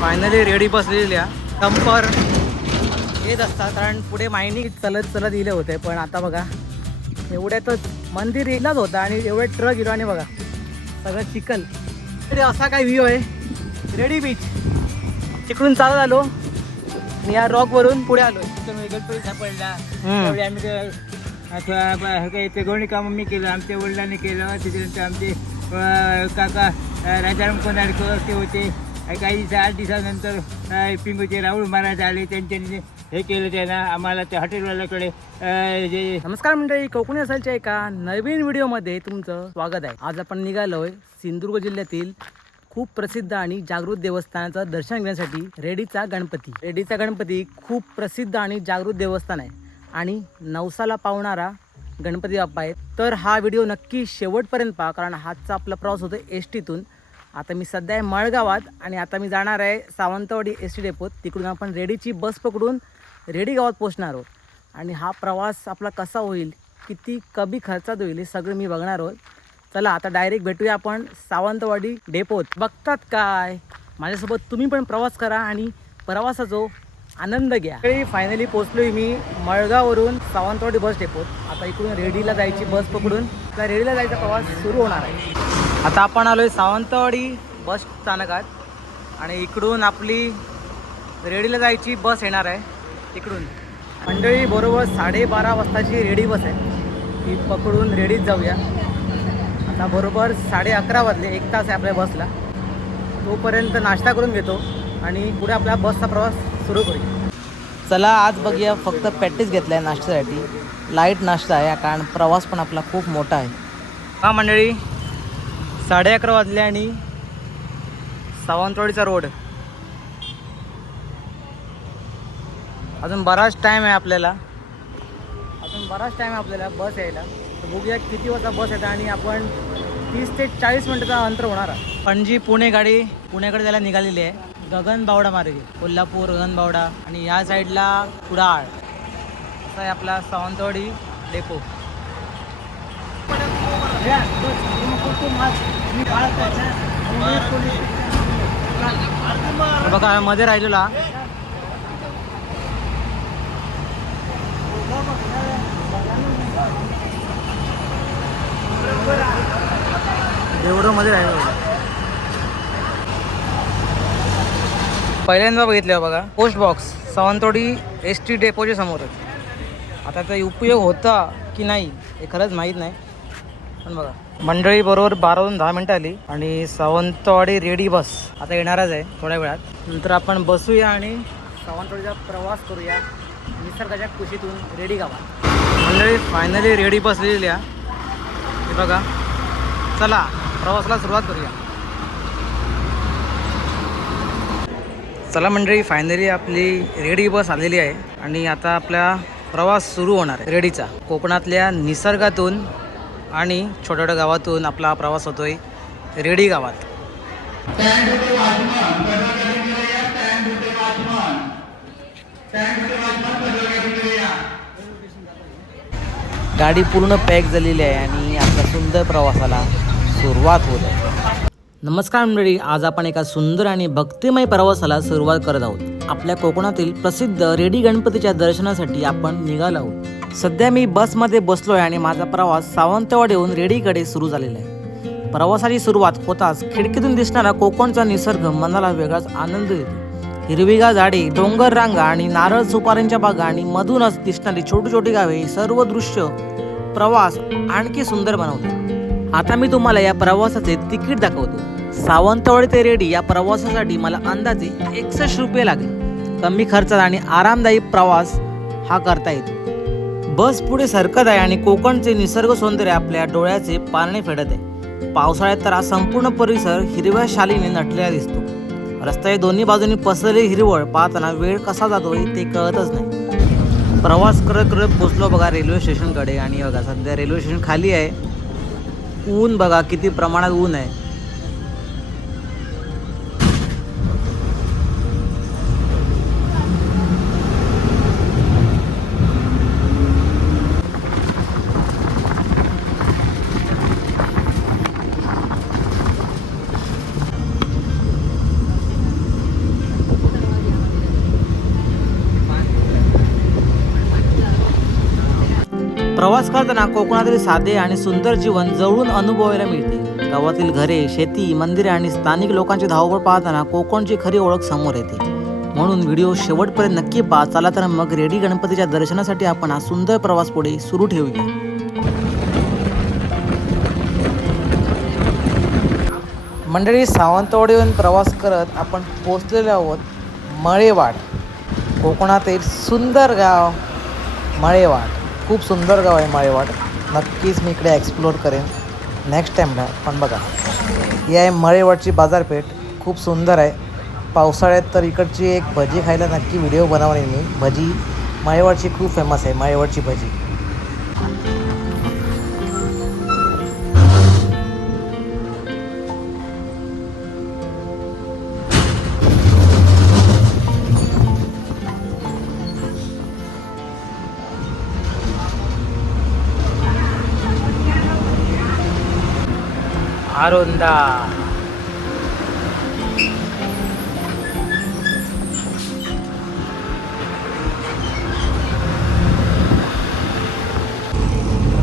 Finally ready बसलेल्या dumper येत असतात, कारण पुढे मायनी चलत चलत इले होते. पण आता बघा एवढ्यातच मंदिर येलाच होता आणि एवढे ट्रक गेलो आणि बघा सगळं चिखल. तरी असा काय व्ह्यू आहे रेडी बीच. तिकडून चालत आलो आणि या रॉक वरून पुढे आलो. गणपती सापडला हम्म. त्यावेळी आम्ही काही ते गोणी कामं मी केलं, आमच्या वडिलांनी केलं. त्याच्यानंतर आमचे काका राजाराम कोंडाळकर ते होते. काही दिवस 8 दिवसानंतर पिंगूचे राहुल महाराज आले, त्यांच्यानी हे केलं. त्यांना आम्हाला त्या हॉटेलवाल्याकडे जे नमस्कार मंडळी, कोकणी असालच्या एका नवीन व्हिडिओमध्ये तुमचं स्वागत आहे. आज आपण निघालोय सिंधुदुर्ग जिल्ह्यातील खूप प्रसिद्ध आणि जागृत देवस्थानाचं दर्शन घेण्यासाठी. रेडीचा गणपती. रेडीचा गणपती खूप प्रसिद्ध आणि जागृत देवस्थान आहे आणि नवसाला पावणारा गणपती बाप्पा आहे. तर हा व्हिडिओ नक्की शेवटपर्यंत पहा, कारण हाचा आपला प्रवास होतो एसटीतून. आता मी सध्या आहे मळगावात आणि आता मी जाणार आहे सावंतवाडी एसटी डेपोत. तिकडून आपण रेडीची बस पकडून रेडी गावात पोहोचणार आहोत. आणि हा प्रवास आपला कसा होईल, किती कमी खर्चात होईल, हे सगळं मी बघणार आहोत. चला आता डायरेक्ट भेटूया आपण सावंतवाडी डेपोत. बघतात काय, माझ्यासोबत तुम्ही पण प्रवास करा आणि प्रवासाचा आनंद घ्या. फायनली पोहोचलोय मी मळगाववरून सावंतवाडी बस डेपोत. आता इकडून रेडीला जायची बस पकडून त्या रेडीला जायचा प्रवास सुरू होणार आहे. आता आपण आलोय सावंतवाडी बस स्थानकात आणि इकडून आपली रेडीला जायची बस येणार आहे. इकडून मंडळी बरोबर 12:30 वाजताची रेडी बस आहे, ती पकडून रेडीत जाऊया. आता बरोबर 11:30 वाजले, 1 तास आहे आपल्या बसला. तोपर्यंत नाश्ता करून घेतो आणि पुढे आपला बसचा प्रवास सुरू करूया. चला आज बघूया, फक्त पॅटीस घेतला आहे नाश्त्यासाठी. लाईट नाश्ता आहे कारण प्रवास पण आपला खूप मोठा आहे. हा मंडळी 11:30 वाजले आणि सावंतवाडीचा रोड. अजून बराच टाईम आहे आपल्याला, बस यायला. तर बघूया किती वाजता बस येतात आणि आपण 30 ते 40 मिनिटाचा अंतर होणार आहे. पणजी पुणे गाडी पुण्याकडे जायला निघालेली आहे. गगनबावडा मार्गे कोल्हापूर गगनबावडा आणि या साईडला कुडाळ. असा आहे आपला सावंतवाडी डेपो. बघा मध्ये राहिलेला एवढं मध्ये राहिलं. पहिल्यांदा बघितलं बघा post box Sawantwadi S T डेपोच्या समोर. आता त्याचा उपयोग होता की नाही हे खरंच माहीत नाही, पण बघा मंडळी बरोबर 12:10 आली आणि सावंतवाडी रेडी बस आता येणारच आहे थोड्या वेळात. नंतर आपण बसूया आणि सावंतवाडीचा प्रवास करूया निसर्गाच्या कुशीतून रेडी गावात. मंडळी फायनली रेडी बसलेली आहे हे बघा. चला प्रवासाला सुरुवात करूया. चला मंडळी फायनली आपली रेडी बस आलेली आहे आणि आता आपला प्रवास सुरू होणार आहे रेडीचा. कोकणातल्या निसर्गातून आणि छोट्या छोट्या गावातून आपला प्रवास होतोय रेडी गावात. गाडी पूर्ण पॅक झालेली आहे आणि आपल्या सुंदर प्रवासाला सुरुवात होत आहे. नमस्कार मंडळी, आज आपण एका सुंदर आणि भक्तिमय प्रवासाला सुरुवात करत आहोत. आपल्या कोकणातील प्रसिद्ध रेडी गणपतीच्या दर्शनासाठी आपण निघालो आहोत. सध्या मी बसमध्ये बसलोय आणि माझा प्रवास सावंतवाडीहून रेडीकडे सुरू झालेला आहे. प्रवासाची सुरुवात होताच खिडकीतून दिसणारा कोकणचा निसर्ग मनाला वेगळाच आनंद देतो. हिरवीगार झाडे, डोंगर रांगा आणि नारळ सुपारींच्या बागा आणि मधूनच दिसणारी छोटी छोटी गावे, सर्व दृश्य प्रवास आणखी सुंदर बनवते. आता मी तुम्हाला या प्रवासाचे तिकीट दाखवतो. सावंतवाडी ते रेडी या प्रवासासाठी मला अंदाजे 61 रुपये लागेल. कमी खर्चात आणि आरामदायी प्रवास हा करता येतो. बस पुढे सरकत आहे आणि कोकणचे निसर्ग सौंदर्य आपल्या डोळ्याचे पारणे फेडत आहे. पावसाळ्यात तर हा संपूर्ण परिसर हिरव्या शालीने नटलेला दिसतो. रस्त्याच्या दोन्ही बाजूनी पसरलेली हिरवळ पाहताना वेळ कसा जातोय ते कळतच नाही. प्रवास करत करत पोचलो बघा रेल्वे स्टेशनकडे आणि बघा सध्या रेल्वे स्टेशन खाली आहे. ऊन बघा किती प्रमाणात ऊन आहे. प्रवास करताना कोकणातील साधे आणि सुंदर जीवन जवळून अनुभवायला मिळते. गावातील घरे, शेती, मंदिरे आणि स्थानिक लोकांची धावपळ पाहताना कोकणची खरी ओळख समोर येते. म्हणून व्हिडिओ शेवटपर्यंत नक्की पहा. चला तर मग रेडी गणपतीच्या दर्शनासाठी आपण हा सुंदर प्रवास पुढे सुरू ठेवूया. मंडळी, सावंतवाडीहून प्रवास करत आपण पोहोचलेलो आहोत मळेवाड. कोकणातील सुंदर गाव मळेवाड. खूप सुंदर गाव आहे मळेवाड. नक्कीच मी इकडे एक्सप्लोअर करेन नेक्स्ट टाईमला. पण बघा, ही आहे मळेवाडची बाजारपेठ. खूप सुंदर आहे. पावसाळ्यात तर इकडची एक भजी खायला नक्की व्हिडिओ बनवणे मी. भजी मळेवाडची खूप फेमस आहे, मळेवाडची भजी. आरोंदा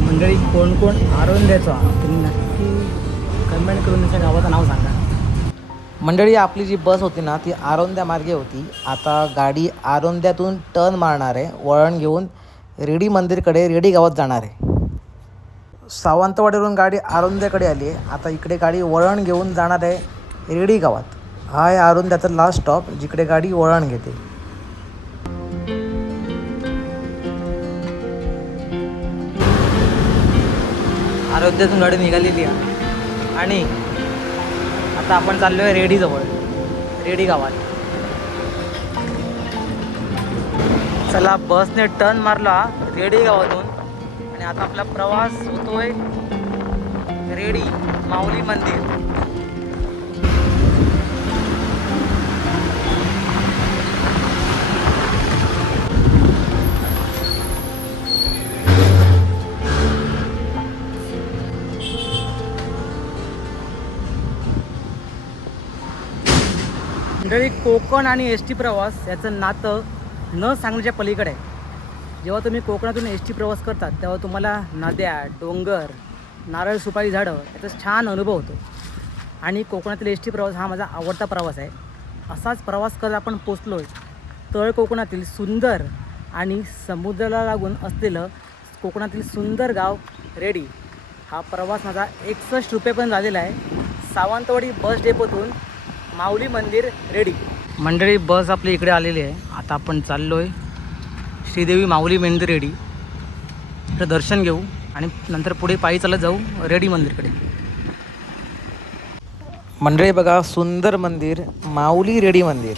मंडळी, कोण कोण आरोंद्याचा तुम्ही नक्की कमेंट करून त्याच्या गावाचं नाव सांगा. मंडळी, आपली जी बस होती ना ती आरोंद्या मार्गे होती. आता गाडी आरोंद्यातून टर्न मारणार आहे, वळण घेऊन रेडी मंदिरकडे, रेडी गावात जाणार आहे. सावंतवाडीवरून गाडी आरोंद्याकडे आली आहे. आता इकडे गाडी वळण घेऊन जाणार आहे रेडी गावात. हा आहे आरोंद्याचा लास्ट स्टॉप, जिकडे गाडी वळण घेते. आरोंद्यातून गाडी निघालेली आहे आणि आता आपण चाललो आहे रेडीजवळ, रेडी गावात. चला, बसने टर्न मारला रेडी गावातून आणि आता आपला प्रवास होतोय रेडी माऊली मंदिर. मंडळी, कोकण आणि एस टी प्रवास याचं नातं न सांगण्याच्या पलीकडे आहे. जेव्हा तुम्ही कोकणातून एस टी प्रवास करतात तेव्हा तुम्हाला नद्या, डोंगर, नारळ सुपारी झाडं याचा छान अनुभव होतो. आणि कोकणातील एस टी प्रवास हा माझा आवडता प्रवास आहे. असाच प्रवास करत आपण पोचलो आहे तळ कोकणातील सुंदर आणि समुद्राला लागून असलेलं कोकणातील सुंदर गाव रेडी. हा प्रवास माझा 61 रुपयेपर्यंत झालेला आहे. सावंतवाडी बस डेपोतून माऊली मंदिर रेडी. मंडळी, बस आपली इकडे आलेली आहे. आता आपण चाललो आहे श्रीदेवी माऊली मंदिर रेडी. इकडे दर्शन घेऊ आणि नंतर पुढे पायी चालत जाऊ रेडी मंदिरकडे. मंडळी बघा, सुंदर मंदिर माऊली रेडी मंदिर.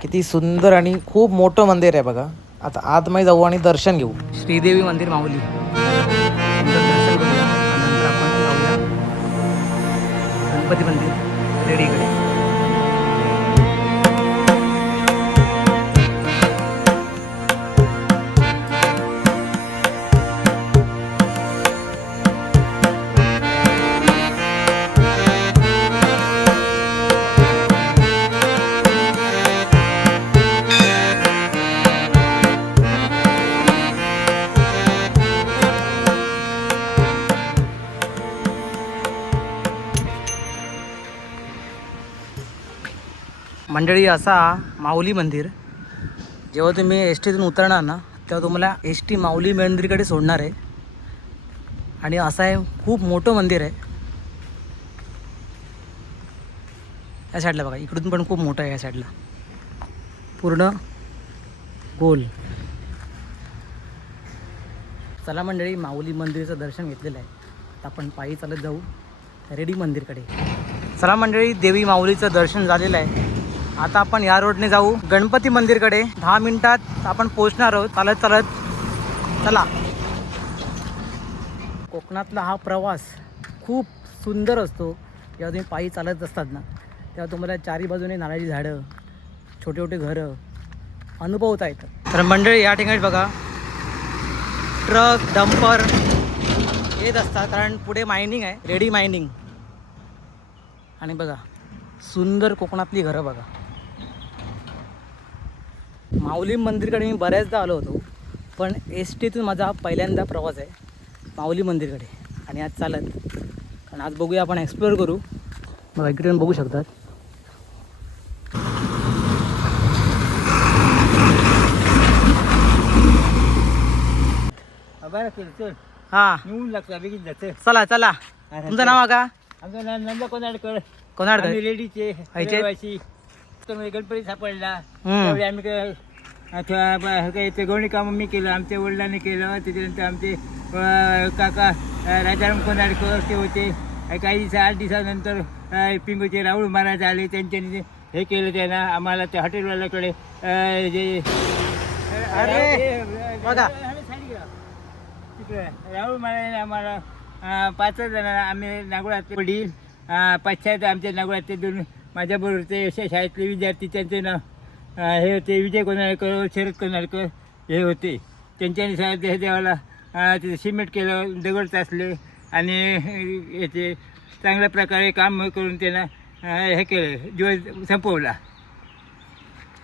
किती सुंदर आणि खूप मोठं मंदिर आहे बघा. आता आतमध्ये जाऊ आणि दर्शन घेऊ. श्रीदेवी मंदिर माऊली दर्शन करूया. नंतर आपण जाऊया गणपती मंदिर रेडीकडे. मंडळी, असा माऊली मंदिर. जेव्हा तुम्ही एस टीतून उतरणार ना तेव्हा तुम्हाला एस टी माऊली मंदिरकडे सोडणार आहे. आणि असं आहे, खूप मोठं मंदिर आहे. या साईडला बघा, इकडून पण खूप मोठं आहे. या साईडला पूर्ण गोल. चला मंडळी, माऊली मंदिराचं दर्शन घेतलेलं आहे. आता आपण पायी चालत जाऊ रेडी मंदिरकडे. चला मंडळी, देवी माऊलीचं दर्शन झालेलं आहे. आता आपण या रोडने जाऊ गणपती मंदिरकडे. 10 मिनिटात आपण पोहोचणार आहोत चालत चालत. चला. कोकणातला हा प्रवास खूप सुंदर असतो. जेव्हा तुम्ही पायी चालत असतात ना तेव्हा तुम्हाला चारी बाजूने नारळाची झाडं, छोटे छोटे घरं अनुभवता येतं. तर मंडळी, या ठिकाणी बघा ट्रक, डंपर येत असतात कारण पुढे मायनिंग आहे, रेडी मायनिंग. आणि बघा सुंदर कोकणातली घरं बघा. माऊली मंदिरकडे मी बऱ्याचदा आलो होतो. पण एस टीतून माझा पहिल्यांदा प्रवास आहे माऊली मंदिरकडे आणि आज चालत, कारण आज बघूया आपण एक्सप्लोअर करू. बघा इकडे पण बघू शकतात. बरं केलं चल, हां निघून लागतं बेगीन जातं. चला चला. तुमचं नाव आहे का? आमचं नाव नंदा कोणाडकर. कोणाडकर? आम्ही लेडीचे आईचे? रहिवासी. तर म्हणजे गणपती सापडला हम्म. त्यावेळी आम्ही काही ते गवणी कामं मी केलं, आमच्या वडिलांनी केलं. त्याच्यानंतर आमचे काका राजाराम कोणाडकर ते होते. काही दिवसा 8 दिवसानंतर पिंगूचे राहुल महाराज आले. त्यांच्यानी हे केलं त्यांना आम्हाला त्या हॉटेलवाल्याकडे जे बघा. तिकडे राहुल महाराजांनी आम्हाला 5 जणांना आम्ही नागोळात वडील पाश्चात्य आमच्या नागोळात ते 2 माझ्याबरोबर ते शाळेतले विद्यार्थी, त्यांचे नाव हे होते विजय कोणाळकर, शरद कोणाळकर हे होते. त्यांच्यानी सगळ्या देवाला ते सिमेंट केलं, दगड तासले आणि याचे चांगल्या प्रकारे काम करून त्यांना हे केलं, दिवस संपवला.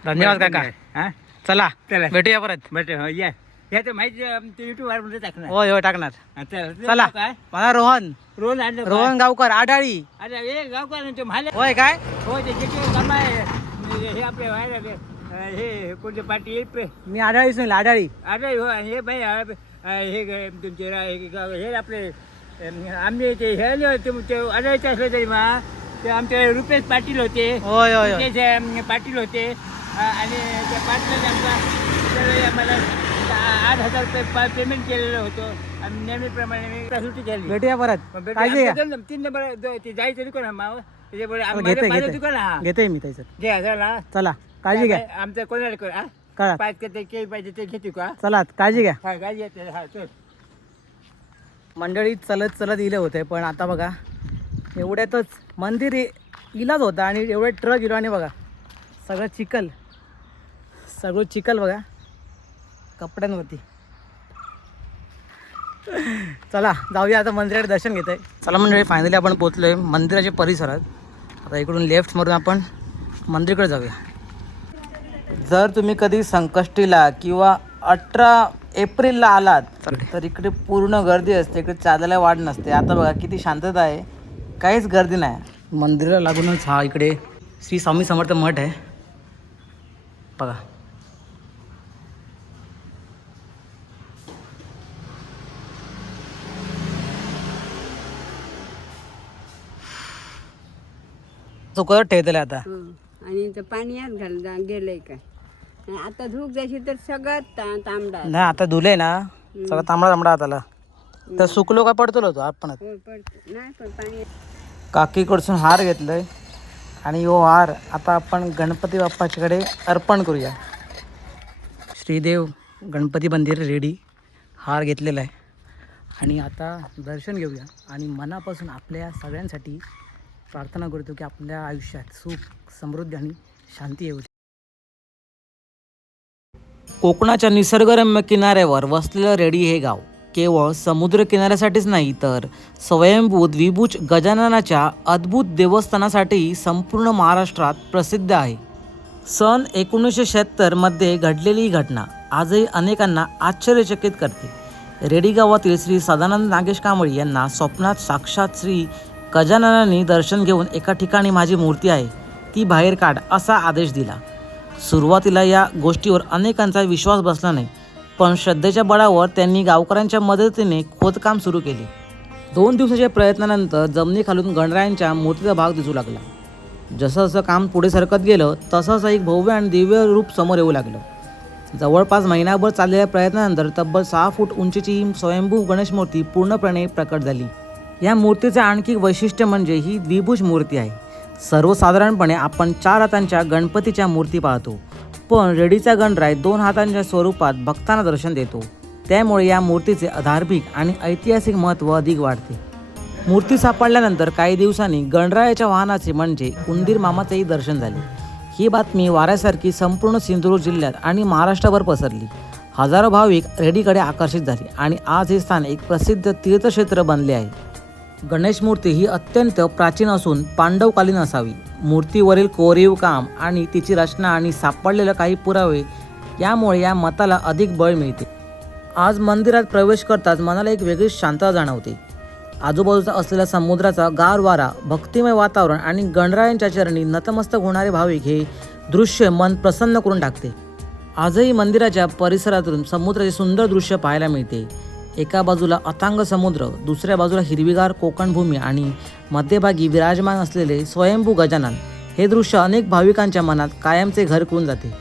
धन्यवाद काका. हां चला चला भेटूया परत. बट या या तर माहिती ते युट्यूबवर मध्ये टाकणार. होय होय टाकणार. चला चला. काय मला रोहन रोहन आणलं का? रोहन गावकर आढाळी. अरे हे गावकर ते म्हाले होय काय? हो ते जे काम आहे हे आपले व्हायला हे कोणते पार्टी येईल मी आढाळीच नाही आढाळी. अरे हो हे बाई हे तुमचे हे आपले आम्ही ते हे अडायचे असले तरी मा ते आमचे रुपेश पाटील होते. होय होय होय. रुपेश पाटील होते आणि त्या पाटलाने आम्हाला 8,000 रुपये पेमेंट केलेलं होतं आणि नेहमीप्रमाणे मी सुट्टी झाली. भेटूया परत. काळजी घ्या. 3 नंबर ते जायचं दुकान आहे माव त्याच्यामुळे घेते माझं दुकान घेते हा घेते मी त्याच्यात. घ्या चला चला काळजी घ्या. आमचं कोणाला कर हा कळा. पाच ते काही पाहिजे ते घेते का चला काळजी घ्या. हा गाडी येते हा चल. मंडळी चलत चलत इले होते, पण आता बघा एवढ्यातच मंदिर इलाच होता आणि एवढे ट्रक गेलो आणि बघा सगळं चिखल बघा कपड्यांवरती. चला जाऊया आता मंदिराकडे दर्शन घेत आहे. चला मंडळी फायनली आपण पोचलो आहे मंदिराच्या परिसरात. आता इकडून लेफ्ट मारून आपण मंदिराकडे जाऊया. जर तुम्ही कधी संकष्टीला किंवा 18 एप्रिलला आलात तर इकडे पूर्ण गर्दी असते, इकडे चालायला वाढ नसते. आता बघा किती शांतता आहे, काहीच गर्दी नाही. मंदिराला लागूनच हा इकडे श्री स्वामी समर्थ मठ आहे बघा. चुकत ठेवले आता. आणि इथं पाण्यात गेलंय काय आता धूप जायची तर सगळं तांबडा नाही आता धुले ना सगळं तांबडा तांबडा हाताला तर सुकलो काय पडतो होतो आपण. नाही पण पाणी काकीकडसून हार घेतलंय आणि हो हार आता आपण गणपती बाप्पाच्याकडे अर्पण करूया. श्रीदेव गणपती मंदिर रेडी, हार घेतलेला आहे आणि आता दर्शन घेऊया आणि मनापासून आपल्या सगळ्यांसाठी प्रार्थना करतो की आपल्या आयुष्यात सुख, समृद्धी आणि शांती येऊ. कोकणाच्या निसर्गरम्य किनाऱ्यावर वसलेलं रेडी हे गाव केवळ समुद्र किनाऱ्यासाठीच नाही तर स्वयंभू द्विभुज गजाननाच्या अद्भुत देवस्थानासाठी संपूर्ण महाराष्ट्रात प्रसिद्ध आहे. सन 1976 मध्ये घडलेली ही घटना आजही अनेकांना आश्चर्यचकित करते. रेडी गावातील श्री सदानंद नागेश कांबळी यांना स्वप्नात साक्षात श्री गजाननांनी दर्शन घेऊन एका ठिकाणी माझी मूर्ती आहे ती बाहेर काढ असा आदेश दिला. सुरुवातीला या गोष्टीवर अनेकांचा विश्वास बसला नाही, पण श्रद्धेच्या बळावर त्यांनी गावकऱ्यांच्या मदतीने खोदकाम सुरू केले. 2 दिवसाच्या प्रयत्नानंतर जमिनीखालून गणरायांच्या मूर्तीचा भाग दिसू लागला. जसं जसं काम पुढे सरकत गेलं तसं एक भव्य आणि दिव्य रूप समोर येऊ लागलं. जवळपास महिनाभर चाललेल्या प्रयत्नानंतर तब्बल 6 फूट उंचीची ही स्वयंभू गणेश मूर्ती पूर्णपणे प्रकट झाली. या मूर्तीचे आणखी वैशिष्ट्य म्हणजे ही द्विभुज मूर्ती आहे. सर्वसाधारणपणे आपण 4 हातांच्या गणपतीच्या मूर्ती पाहतो, पण रेडीचा गणराय 2 हातांच्या स्वरूपात भक्तांना दर्शन देतो. त्यामुळे या मूर्तीचे धार्मिक आणि ऐतिहासिक महत्त्व अधिक वाढते. मूर्ती सापडल्यानंतर काही दिवसांनी गणरायाच्या वाहनाचे म्हणजे उंदीर मामाचेही दर्शन झाले. ही बातमी वाऱ्यासारखी संपूर्ण सिंधुदुर्ग जिल्ह्यात आणि महाराष्ट्राभर पसरली. हजारो भाविक रेडीकडे आकर्षित झाले आणि आज हे स्थान एक प्रसिद्ध तीर्थक्षेत्र बनले आहे. गणेश मूर्ती ही अत्यंत प्राचीन असून पांडवकालीन असावी. मूर्तीवरील कोरीव काम आणि तिची रचना आणि सापडलेले काही पुरावे यामुळे या मताला अधिक बळ मिळते. आज मंदिरात प्रवेश करताच मनाला एक वेगळीच शांतता जाणवते. आजूबाजूचा असलेला समुद्राचा गार वारा, भक्तिमय वातावरण आणि गणरायांच्या चरणी नतमस्तक होणारे भाविक हे दृश्य मन प्रसन्न करून टाकते. आजही मंदिराच्या परिसरातून समुद्राचे सुंदर दृश्य पाहायला मिळते. एका बाजूला अथांग समुद्र, दुसऱ्या बाजूला हिरवीगार कोकण भूमी आणि मध्यभागी विराजमान असलेले स्वयंभू गजानन. हे दृश्य अनेक भाविकांच्या मनात कायमचे घर करून जाते.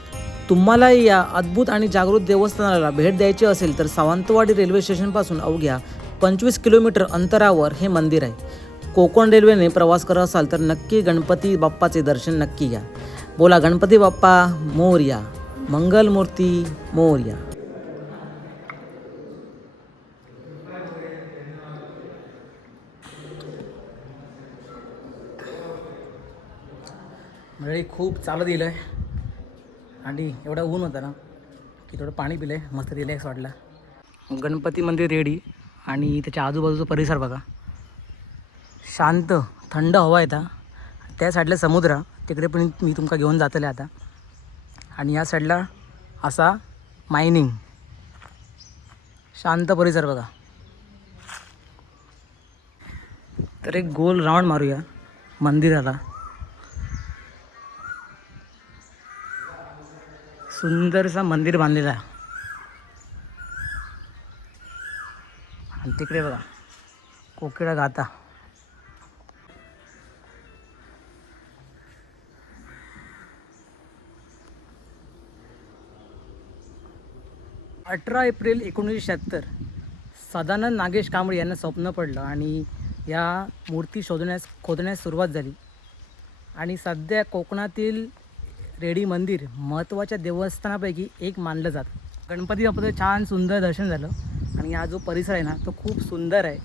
तुम्हालाही या अद्भुत आणि जागृत देवस्थानाला भेट द्यायची असेल तर सावंतवाडी रेल्वे स्टेशनपासून अवघ्या 25 किलोमीटर अंतरावर हे मंदिर आहे. कोकण रेल्वेने प्रवास करत असाल तर नक्की गणपती बाप्पाचे दर्शन नक्की घ्या. बोला गणपती बाप्पा मोरया, मंगलमूर्ती मोरया. मंडळी खूप चालत गेलं आहे आणि एवढा ऊन होता ना की थोडं पाणी पिलं आहे, मस्त रिलॅक्स वाटला. गणपती मंदिर रेडी आणि त्याच्या आजूबाजूचा परिसर बघा, शांत थंड हवा येता. त्या साईडला समुद्र, तिकडे पण मी तुमका घेऊन जातले आता. आणि या साईडला असा मायनिंग, शांत परिसर बघा. तर एक गोल राऊंड मारूया मंदिराला. सुंदरसा मंदिर बांधलेला आहे आणि तिकडे बघा कोकिळा गाता. एप्रिल 1976 सदानंद नागेश कांबळे यांना स्वप्न पडलं आणि या मूर्ती खोदण्यास सुरुवात झाली. आणि सध्या कोकणातील रेडी मंदिर महत्त्वाच्या देवस्थानापैकी एक मानलं जातं. गणपती बाप्पाचं छान सुंदर दर्शन झालं आणि हा जो परिसर आहे ना तो खूप सुंदर आहे.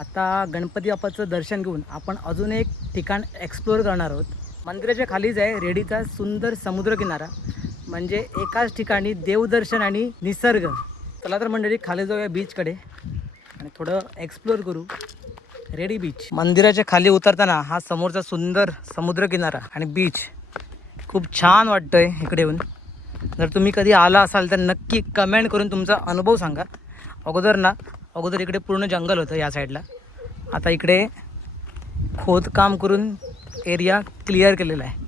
आता गणपती बाप्पाचं दर्शन घेऊन आपण अजून एक ठिकाण एक्सप्लोअर करणार आहोत. मंदिराच्या खालीच आहे रेडीचा सुंदर समुद्रकिनारा, म्हणजे एकाच ठिकाणी देवदर्शन आणि निसर्ग. चला तर मंडळी खाली जाऊया बीचकडे आणि थोडं एक्सप्लोअर करू रेडी बीच. मंदिराच्या खाली उतरताना हा समोरचा सुंदर समुद्रकिनारा आणि बीच खूप छान वाटतं आहे इकडे येऊन. जर तुम्ही कधी आला असाल तर नक्की कमेंट करून तुमचा अनुभव सांगा. अगोदर इकडे पूर्ण जंगल होतं या साईडला, आता इकडे खोदकाम करून एरिया क्लिअर केलेला आहे.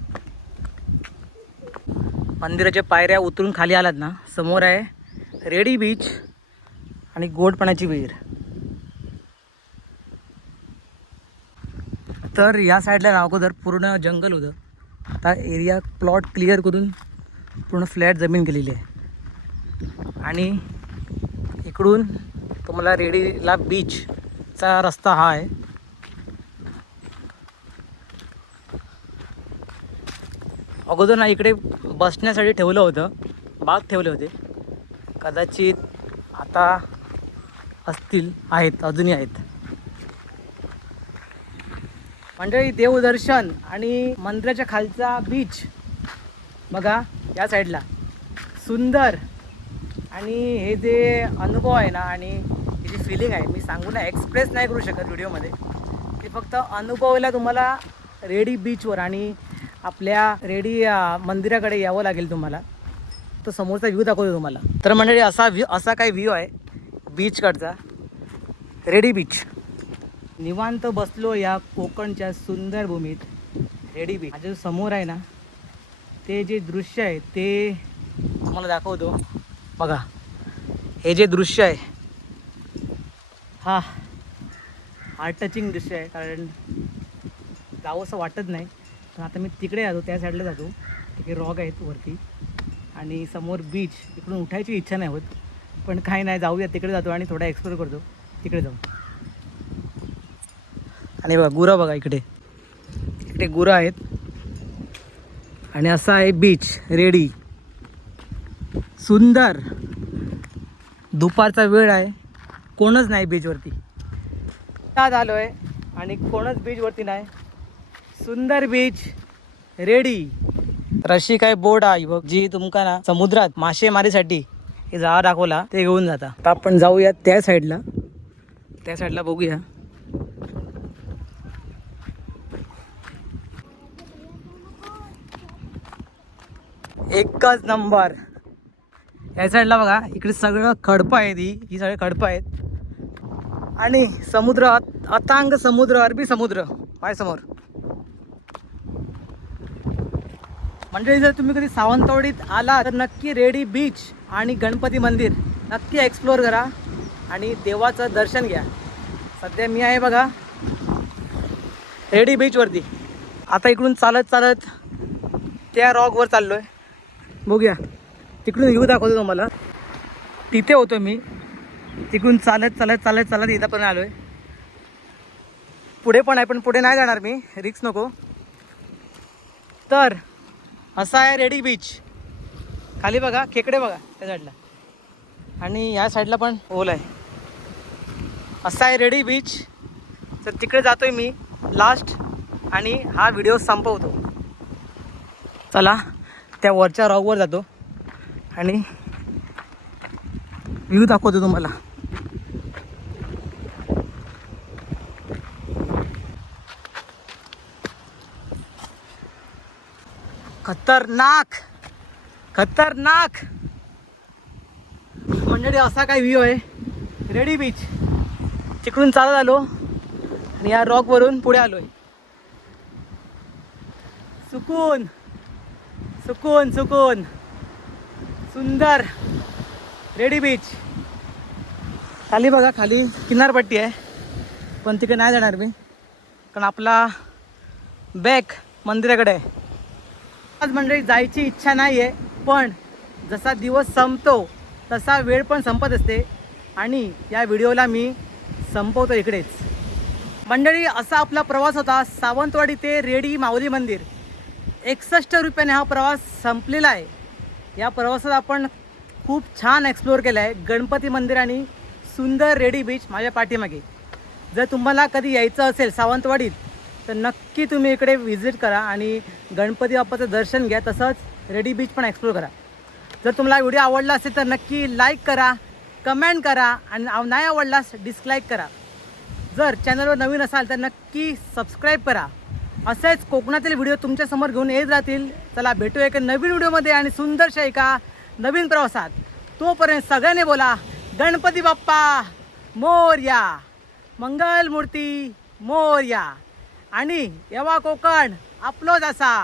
मंदिराच्या पायऱ्या उतरून खाली आलात ना, समोर आहे रेडी बीच आणि गोडपणाची विहीर. तर या साईडला ना अगोदर पूर्ण जंगल होतं, आता एरिया प्लॉट क्लिअर करून पूर्ण फ्लॅट जमीन केलेली आहे. आणि इकडून तुम्हाला रेडीला बीचचा रस्ता हा आहे. अगोदर ना इकडे बसण्यासाठी ठेवलं होतं, बाग ठेवले होते, कदाचित आता असतील, आहेत, अजूनही आहेत. मंडळी देवदर्शन आणि मंदिराच्या खालचा बीच बघा या साईडला सुंदर. आणि हे जे अनुभव आहे ना आणि ही जी फिलिंग आहे मी सांगून एक्सप्रेस नाही करू शकत व्हिडिओमध्ये. ती फक्त अनुभवायला तुम्हाला रेडी बीचवर आणि आपल्या रेडी मंदिराकडे यावं लागेल तुम्हाला. तो समोरचा व्ह्यू दाखवतो तुम्हाला. तर मंडळी असा काही व्ह्यू आहे बीचकडचा, रेडी बीच. निवांत बसलो या कोकणच्या सुंदर भूमीत रेडी बीच. माझ्या समोर आहे ना ते जे दृश्य आहे ते तुम्हाला दाखवतो बघा. हे जे दृश्य आहे हा हार्ट टचिंग दृश्य आहे, कारण जावं असं वाटत नाही. पण आता मी तिकडे जातो, त्या साईडला जातो, तिकडे रॉक आहेत वरती आणि समोर बीच. इकडून उठायची इच्छा नाही होत, पण काही नाही, जाऊया तिकडे जातो आणि थोडा एक्सप्लोर करतो तिकडे जाऊ. आणि बघा गुरं बघा, इकडे गुरं आहेत आणि असा आहे बीच रेडी. सुंदर दुपारचा वेळ आहे, कोणच नाही बीचवरती. आज आलो आहे आणि कोणच बीचवरती नाही. सुंदर बीच रेडी. तर अशी काय बोर्ड आहे बघ जी तुमका ना समुद्रात मासेमारीसाठी हे जाळा दाखवला ते घेऊन जाता. आता आपण जाऊया त्या साईडला बघूया. एकच नंबर, या साईडला बघा, इकडे सगळं खडपं आहे, ही सगळे खडपं आहेत आणि समुद्र, अथांग समुद्र, अरबी समुद्र माझ्यासमोर. म्हणजे जर तुम्ही कधी सावंतवाडीत आला तर नक्की रेडी बीच आणि गणपती मंदिर नक्की एक्सप्लोअर करा आणि देवाचं दर्शन घ्या. सध्या मी आहे बघा रेडी बीचवरती. आता इकडून चालत चालत त्या रॉकवर चाललो आहे. बघूया, तिकडून व्ह्यू दाखवतो तुम्हाला. तिथे होतो मी, तिकडून चालत चालत चालत चालत इथं पण आलो आहे. पुढे पण आहे, पण पुढे नाही जाणार मी, रिक्स नको. तर असा आहे रेडी बीच. खाली बघा खेकडे बघा त्या साईडला, आणि या साईडला पण ओल आहे. असा आहे रेडी बीच. तर तिकडे जातोय मी लास्ट आणि हा व्हिडिओ संपवतो. चला त्या वरच्या रॉकवर जातो आणि व्ह्यू दाखवतो तुम्हाला. खतरनाक खतरनाक मंडळी, असा काय व्ह्यू आहे रेडी बीच. तिकडून चालत आलो आणि या रॉकवरून पुढे आलोय. सुकून सुकून सुकून, सुंदर रेडी बीच. खाली बघा, खाली किनारपट्टी आहे, पण तिकडे नाही जाणार मी, कारण आपला बॅक मंदिराकडे आहे. आज मंडळी जायची इच्छा नाही आहे, पण जसा दिवस संपतो तसा वेळ पण संपत असते आणि या व्हिडिओला मी संपवतो इकडेच. मंडळी असा आपला प्रवास होता सावंतवाडी ते रेडी माऊली मंदिर. 61 रुपयाने हा प्रवास संपलेला आहे. या प्रवासात आपण खूप छान एक्सप्लोअर केलं आहे. गणपती मंदिर आणि सुंदर रेडी बीच माझ्या पाठीमागे. जर तुम्हाला कधी यायचं असेल सावंतवाडीत तर नक्की तुम्ही इकडे व्हिजिट करा आणि गणपती बाप्पाचं दर्शन घ्या, तसंच रेडी बीच पण एक्सप्लोअर करा. जर तुम्हाला व्हिडिओ आवडला असेल तर नक्की लाईक करा, कमेंट करा आणि नाही आवडलास डिसलाईक करा. जर चॅनलवर नवीन असाल तर नक्की सबस्क्राईब करा. असेच कोकणातील व्हिडिओ तुमच्यासमोर घेऊन येत राहतील. चला भेटूया एका नवीन व्हिडिओमध्ये आणि सुंदरशा एका नवीन प्रवासात. तोपर्यंत सगळ्यांनी बोला गणपती बाप्पा मोरया, मंगलमूर्ती मोरया आणि येवा कोकण आपलोच असा.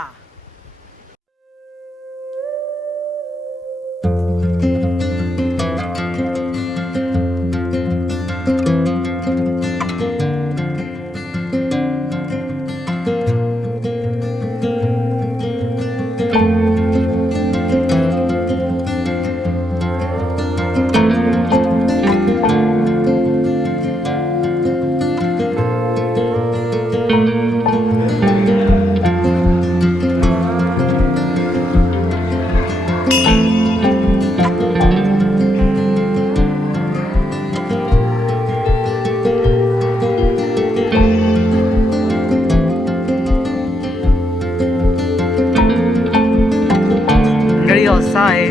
असा आहे